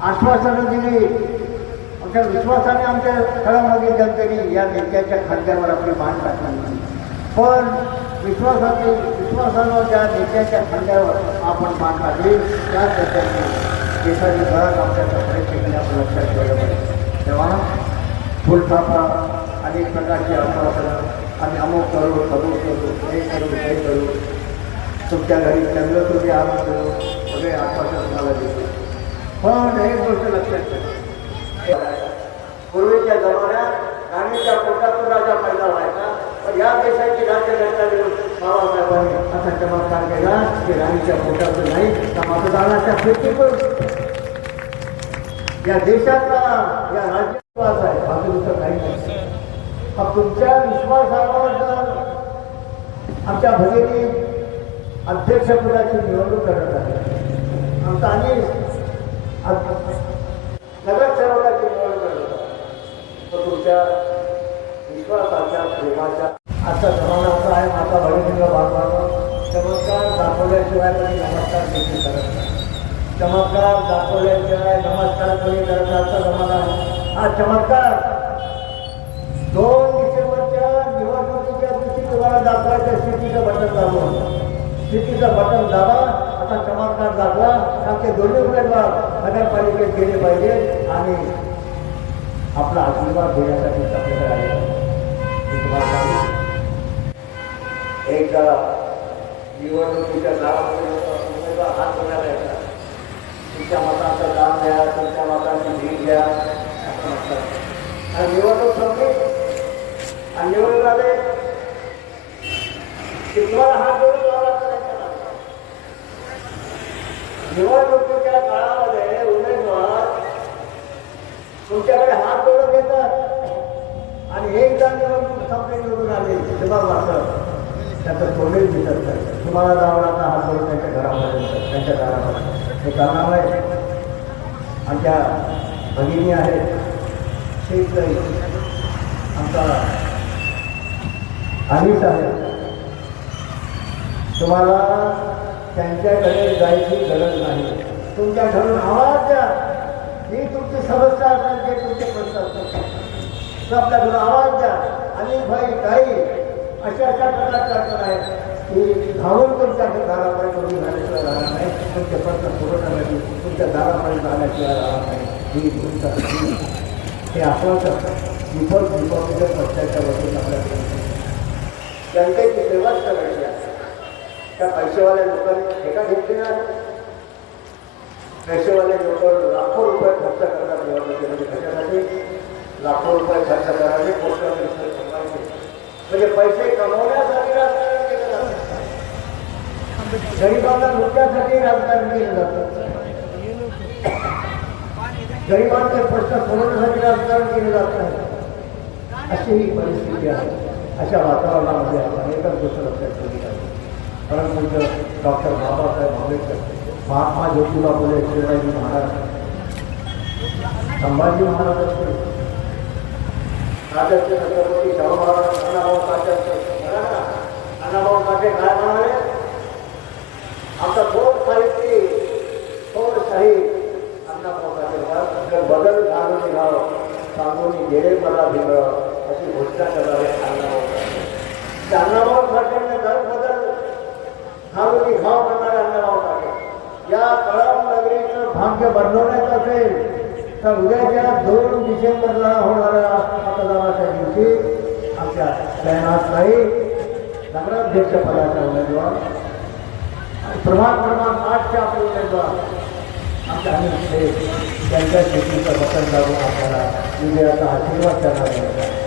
आश्वासनं दिली, आमच्या विश्वासाने आमच्या खेळामध्ये जनतेने या नेत्याच्या खांद्यावर आपली मान टाकली. पण विश्वासानं ज्या नेत्याच्या खांद्यावर आपण मान टाकली त्या नेत्यांनी देशाची गरज आमच्याकडे ठेवणे आपण लक्षात ठेवलं पाहिजे. तेव्हा फुलथापा अनेक प्रकारची आश्वासनं आम्ही अमुक करू, कबूल करू, हे करू, हे करू, तुमच्या घरी चांगलं तुम्ही आणून करू, सगळे आश्वासन तुम्हाला देतो. पण एक गोष्ट लक्षात ठेवा, पूर्वीच्या जमान्यात राणीच्या पोटातून राजा पैदा व्हायचा, पण या देशाची राज्यघटना देऊन बाबासाहेबांनी असा चमत्कार केला की राणीच्या पोटातून नाही तर मतदानाच्या फिरतीतून या देशाचा या राज्यविश्वास आहे. बाकी दुसरं काही नाही. तुमच्या विश्वासावर जर आमच्या भगिनी अध्यक्षपदाची निवडणूक करत आहे, आमचा आणि नगरसेवकाची निवडणूक करत आहे, तर तुमच्या विश्वासाच्या प्रेमाच्या आजचा जमाना असा आहे, माझा भगिनीला बांधवानं चमत्कार दाखवल्याशिवाय कधी नमस्कार देखील करत नाही. चमत्कार दाखवल्याशिवाय नमस्कार कधी करत आजचा जमाना आहे. हा चमत्कार 2 डिसेंबरच्या निवडणुकीच्या दिवशी तुम्हाला दाखवायचं. स्थितीचं बटन दाबून स्थितीचं बटन दाबा. आता चमत्कार दाखवा. आमचे दोन्ही उमेदवार नगरपालिकेत गेले पाहिजे आणि आपला आशीर्वाद घेण्यासाठी आपल्याकडे आले. मी तुम्हाला सांगू, एक निवडणुकीच्या काळामध्ये उमेदवार हात धरण्यात यायचा. तुमच्या मतांचं दान द्या, तुमच्या मतांची भीक द्या असं म्हणतात. आणि निवडणूक संपली आणि निवडून आले की तुम्हाला हात जोडून लावला करायचा. निवडणुकीच्या काळामध्ये उमेदवार तुमच्याकडे हात जोडून येतात आणि एकदा निवडणूक संपली, निवडून आले तेव्हा मात्र त्याचं तोंडही दिसत नाही. तुम्हाला जावडाचा हात जोडून त्यांच्या घरामध्ये त्यांच्या दारामध्ये हे कारणामुळे आमच्या भगिनी आहेत, शेतकरी आमचा आधीच आहे. तुम्हाला त्यांच्याकडे जायची गरज नाही. तुमच्या घरून आवाज द्या. ही तुमची समस्या असेल, जे तुमचे प्रश्न असतात आपल्या घरून आवाज द्या. आणि भाई काही अशा प्रकारचे अडचण आहेत की धावून तुमच्या दारापर्यंत करून झाल्याशिवाय राहणार नाही. तुमचे प्रश्न सोडवण्यासाठी तुमच्या दारापर्यंत आल्याशिवाय राहणार नाही. ही तुमचा हे आश्वासन दीपक पक्षाच्या वतीने आपल्याकडे जनतेची सेवाच करायची आहे. त्या पैसेवाल्या लोकांनी एका घेतली नाही. पैसेवाले लोक लाखो रुपये खर्च करतात निवडणुकीमध्ये. कशासाठी? लाखो रुपये खर्च करायचे, पोस्ट ऑफिसमध्ये ठेवायचे. म्हणजे पैसे कमवण्यासाठी राजकारण केलं जातं. गरिबांना लुटण्यासाठी राजकारण केलं जातं. गरिबांचे प्रश्न सोडवण्यासाठी राजकारण केले जात नाही. अशी ही परिस्थिती आहे. अशा वातावरणामध्ये आपण एकच गोष्ट लक्षात ठेवली पाहिजे. परंतु डॉक्टर बाबासाहेब आंबेडकर, महात्मा ज्योतिबा फुले, शिवाजी महाराज, संभाजी महाराज असतील, राजर्षी छत्रपती शाहू महाराज, अण्णाभाऊ साठे असतील. अण्णाभाऊ साठे काय म्हणाले? आमचा थोर साहित्य, थोर शाहीर अण्णाभाऊ साठे बदल घालून निघाव, सांगून गेले मला भिगळ, अशी घोषणा करावी अण्णाभाऊ साठे. अण्णाभाऊ साठेंना दर बदल घालून निघाव म्हणणारे अण्णाभाऊ साठे. या कळम नगरीचं भाग्य बदलवण्यात असेल तर उद्याच्या 2 डिसेंबरला होणाऱ्या मतदानाच्या दिवशी आमच्या शहनाजताई नगराध्यक्ष पदाच्या उमेदवार, प्रमाण 8च्या आपले उमेदवार आमच्या अनिल शेख यांच्या शेतीचं वचन लागून आपल्याला विजयाचा आशीर्वाद करणार आहे.